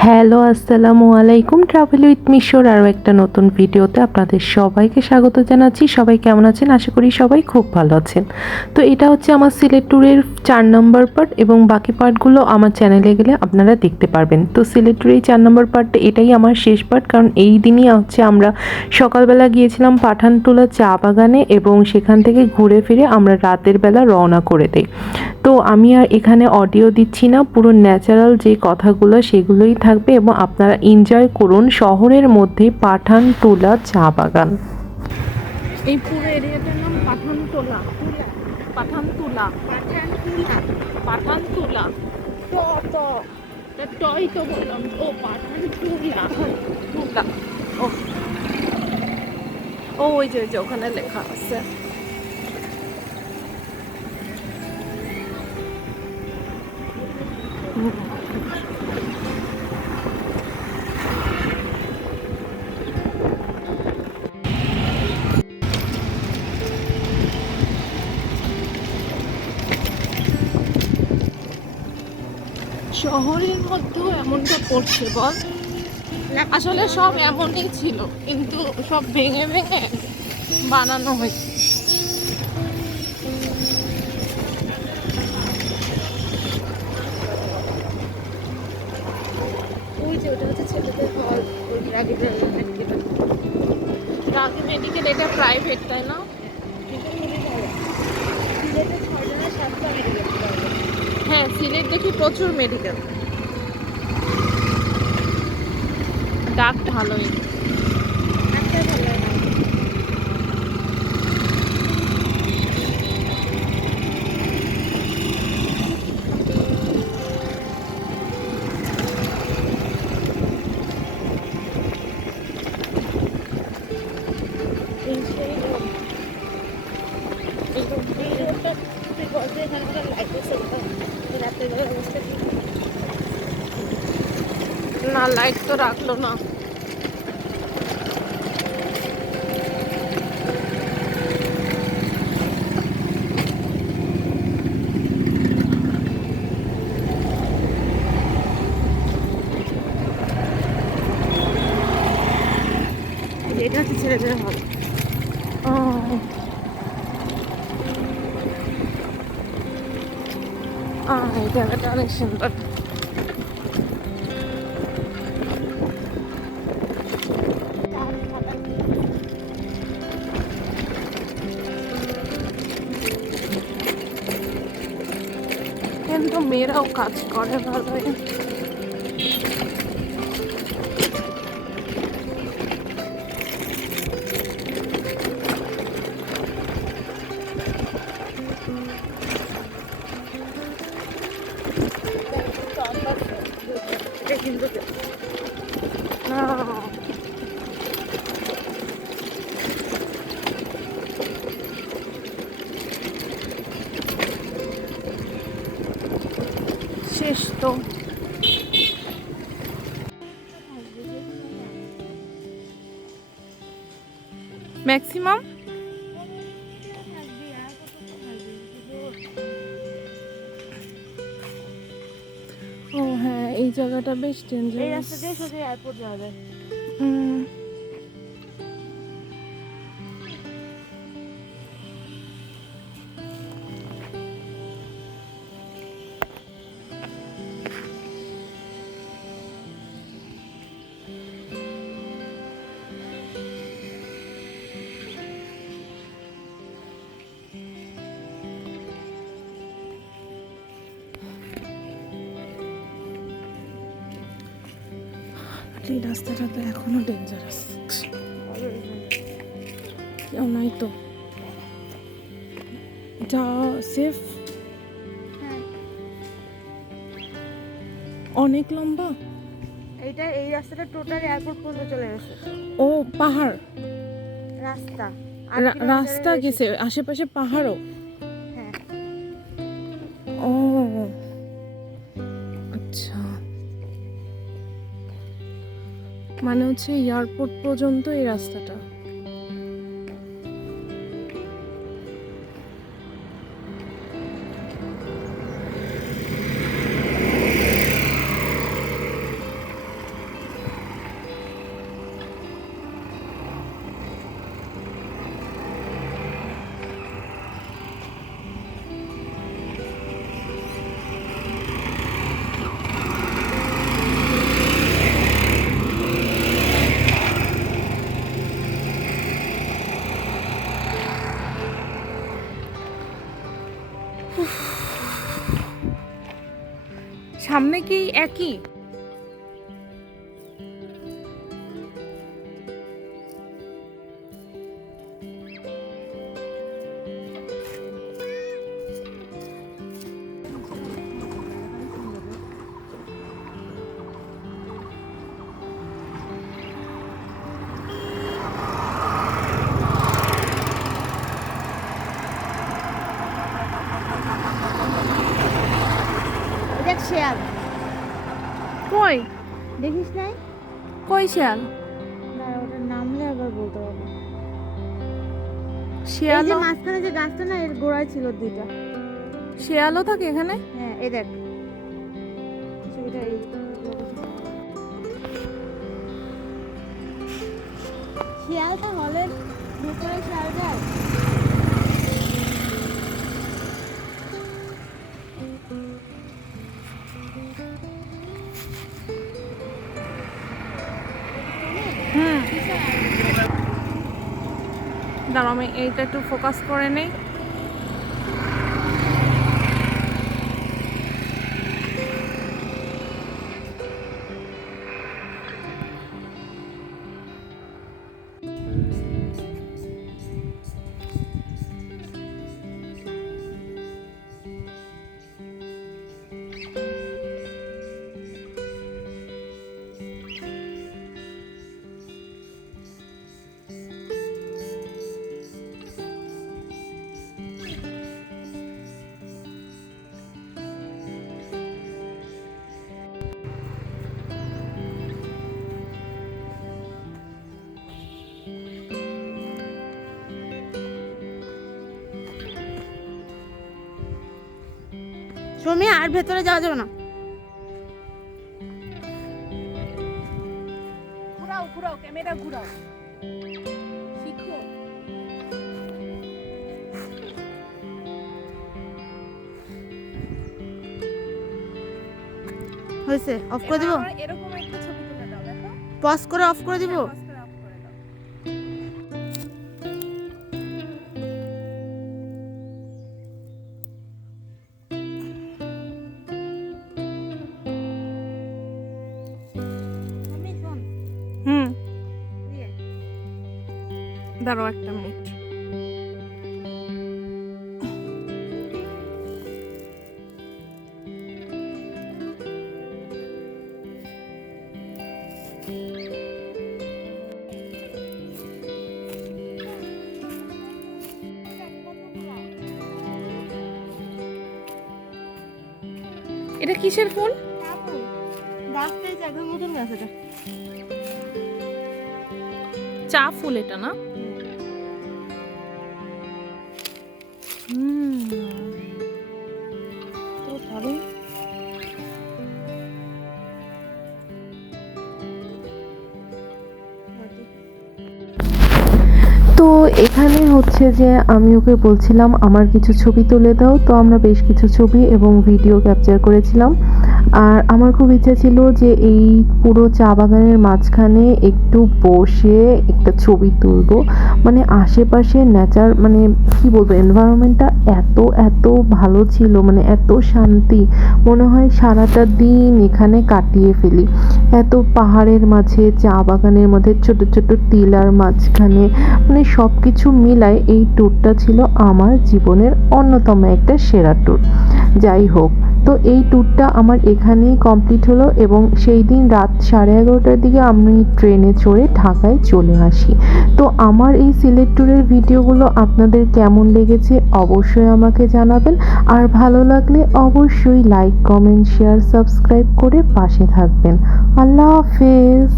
Hello, আসসালামু আলাইকুম। Travel with মিশোর আরও একটা নতুন ভিডিওতে আপনাদের সবাইকে স্বাগত জানাচ্ছি। সবাই কেমন আছেন? আশা করি সবাই খুব ভালো আছেন। তো এটা হচ্ছে আমার সিলেট ট্যুরের চার নম্বর পার্ট এবং বাকি পার্টগুলো আমার চ্যানেলে গেলে আপনারা দেখতে পারবেন। তো সিলেট ট্যুরের চার নম্বর পার্টটা এটাই আমার শেষ পার্ট কারণ এই দিনই হচ্ছে আমরা সকালবেলা গিয়েছিলাম পাঠানটোলা চা বাগানে এবং সেখান থেকে ঘুরে ফিরে আমরা রাতের বেলা রওনা করে দেই। তো আমি আর এখানে অডিও দিচ্ছি না, পুরো ন্যাচারাল যে কথাগুলো সেগুলোই থাকবে এবং আপনারা এনজয় করুন শহরের মধ্যে পাঠানটোলা চা বাগান। এই পুরো এরিয়াটার নাম পাঠানটোলা পাঠানতুলা। পাঠানকুলা পাঠানতুলা। ট ট। তা টই তো বললাম। ও, পাঠানতুলা। তুলা ও। ও ওই যে ওখানে লেখা আছে। শহরের মধ্যেও এমনটা করছে, বল। আসলে সব এমনই ছিল, কিন্তু সব ভেঙে ভেঙে বানানো হয়েছে। রাগে মেডিকেল এটা প্রাইভেট তাই না সিলেটে ছয়টা না সাতটা মেডিকেল হ্যাঁ সিলেট দেখি প্রচুর মেডিকেল ডাক ভালোই। ডাক্তার ভালো। লাইট তো রাখল না। এটা হচ্ছে ছেলেদের হল এই জায়গাটা অনেক সুন্দর। মেয়েরাও কাজ করে ভালোই। শেষ তো। ম্যাক্সিমাম? ও হ্যাঁ এই জায়গাটা বেশ এই ডেঞ্জারাস রাস্তা দিয়ে সোজা এয়ারপোর্ট যাওয়া যায়। হুম। এই রাস্তাটা তো এখনও ডেঞ্জারাস কেউ নাই তো। যা সেফ হ্যাঁ অনেক লম্বা। এইটা এই রাস্তাটা টোটাল এয়ারপোর্ট পর্যন্ত চলে গেছে। ও পাহাড়। রাস্তা। রাস্তা গেছে আশেপাশে পাহাড়ও। হ্যাঁ। ও মানে হচ্ছে এয়ারপোর্ট পর্যন্ত এই রাস্তাটা। সামনে কি একই? শিয়াল? ওটা নামলে আবার বলতে এই শিয়াল যে মাঝখানে যে গাছটা না এর গোড়ায় ছিল দুইটা। শিয়ালও থাকে এখানে? হ্যাঁ এই দেখ। ছবিটা এই। শিয়ালটা হলের ভেতরে শিয়াল যায়। দাঁড়াও আমি এইটা একটু ফোকাস করে নেই। সুমি আর ভেতরে যাওয়া যাবে না। ঘুরাও ঘুরাও ক্যামেরা ঘুরাও। হয়েছে অফ করে দিব? এরকম একটা ছবি তুলে দাও দেখো। পজ করে অফ করে দিব? দাঁড়াও একটা মিনিট এটা কিসের ফুল। চা ফুল এটা না? তো এখানে হচ্ছে যে আমি ওকে বলছিলাম, আমার কিছু ছবি তুলে দাও। তো আমরা বেশ কিছু ছবি এবং ভিডিও ক্যাপচার করেছিলাম। আর আমার খুব ইচ্ছা ছিল যে এই পুরো চা বাগানের মাঝখানে একটু বসে একটা ছবি তুলবো। মানে আশেপাশে নেচার মানে কি বলব এনভায়রনমেন্টটা এত এত ভালো ছিল মানে এত শান্তি। মনে হয় সারাটা দিন এখানে কাটিয়ে ফেলি। এত পাহাড়ের মাঝে, চা বাগানের মধ্যে, ছোট ছোট টিলার মাঝখানে মানে সব কিছু মিলায় এই ট্যুরটা ছিল আমার জীবনের অন্যতম একটা সেরা ট্যুর যাই হোক তো এই ট্যুরটা আমার এখানেই কমপ্লিট হলো এবং সেই দিন রাত সাড়ে এগারোটার দিকে আমি ট্রেনে চড়ে ঢাকায় চলে আসি। তো আমার এই সিলেট ট্যুরের ভিডিওগুলো আপনাদের কেমন লেগেছে অবশ্যই আমাকে জানাবেন। আর ভালো লাগলে অবশ্যই লাইক কমেন্ট শেয়ার সাবস্ক্রাইব করে পাশে থাকবেন। আল্লাহ হাফেজ।